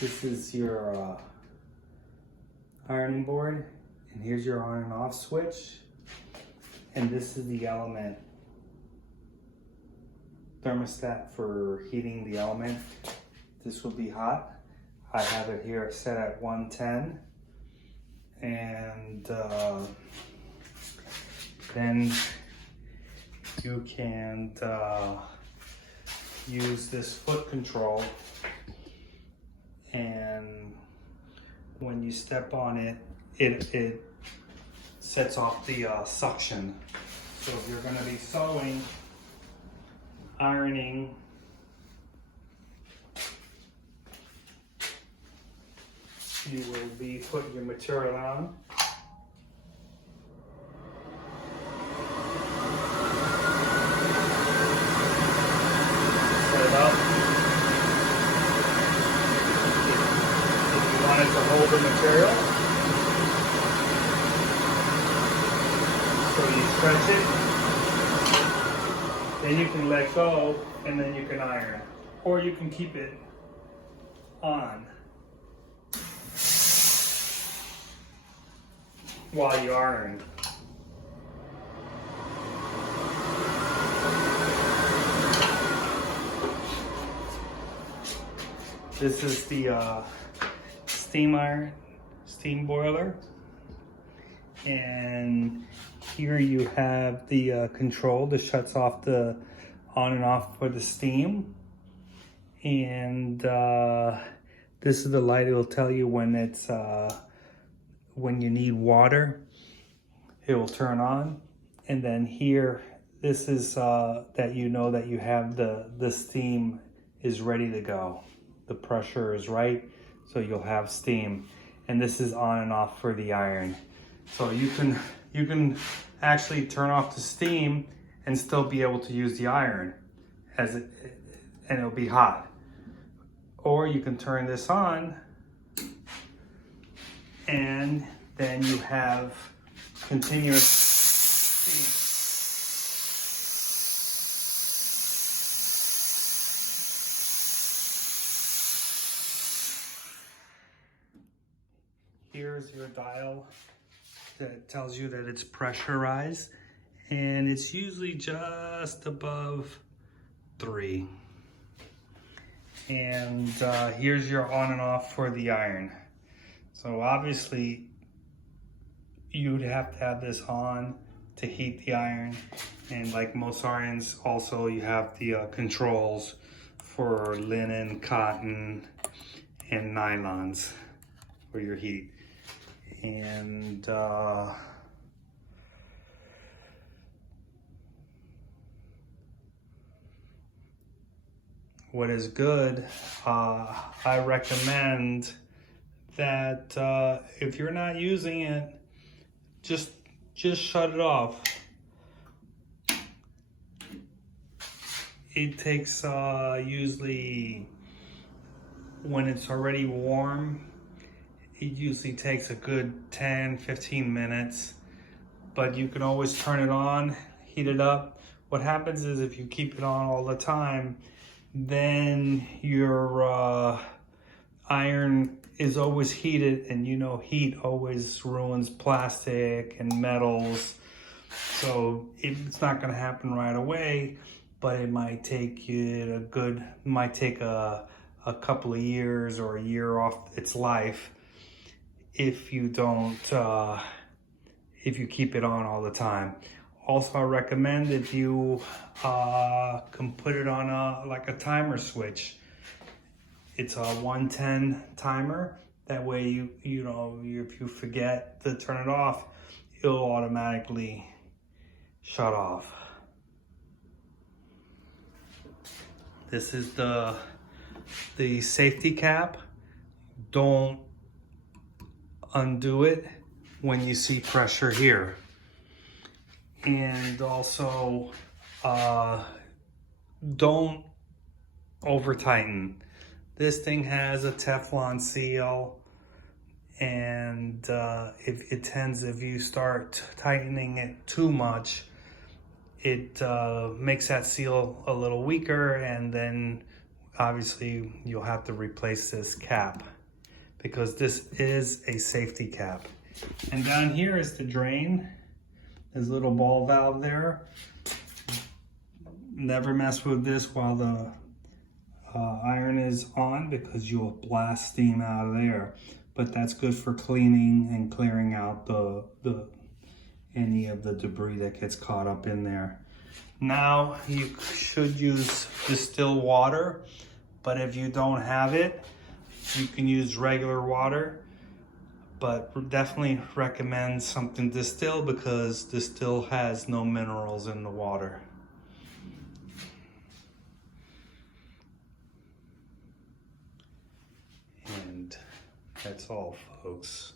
This is your ironing board, and here's your on and off switch, and this is the element thermostat for heating the element. This will be hot. I have it here set at 110, and then you can use this foot control, and when you step on it, it sets off the suction. So if you're going to be sewing, ironing, you will be putting your material on. Set it up. If you want it to hold the material, so you stretch it, then you can let go, and then you can iron. Or you can keep it on while you iron. This is the steam boiler, and here you have the control that shuts off the on and off for the steam, and this is the light. It'll tell you when it's when you need water. It will turn on, and then here, this is that you know that you have the steam is ready to go. The pressure is right, so you'll have steam. And this is on and off for the iron. So you can actually turn off the steam and still be able to use the iron and it'll be hot. Or you can turn this on, and then you have continuous steam. Here's your dial that tells you that it's pressurized, and it's usually just above 3. And here's your on and off for the iron. So obviously you'd have to have this on to heat the iron, and like most irons, also you have the controls for linen, cotton, and nylons for your heat. And what is good, I recommend that if you're not using it, just shut it off. It takes usually, when it's already warm, it usually takes a good 10-15 minutes, but you can always turn it on, heat it up. What happens is, if you keep it on all the time, then your iron is always heated, and you know heat always ruins plastic and metals. So it's not going to happen right away, but it might take you a couple of years or a year off its life if you don't if you keep it on all the time. Also, I recommend if you can put it on like a timer switch. It's a 110 timer. That way, you know, if you forget to turn it off, it'll automatically shut off. This is the safety cap. Don't undo it when you see pressure here. And also, don't over tighten. This thing has a Teflon seal, and if you start tightening it too much, it makes that seal a little weaker, and then obviously you'll have to replace this cap because this is a safety cap. And down here is the drain. There's a little ball valve there. Never mess with this while the iron is on because you'll blast steam out of there. But that's good for cleaning and clearing out any of the debris that gets caught up in there. Now you should use distilled water, but if you don't have it, you can use regular water. But definitely recommend something distilled because distilled has no minerals in the water. And that's all, folks.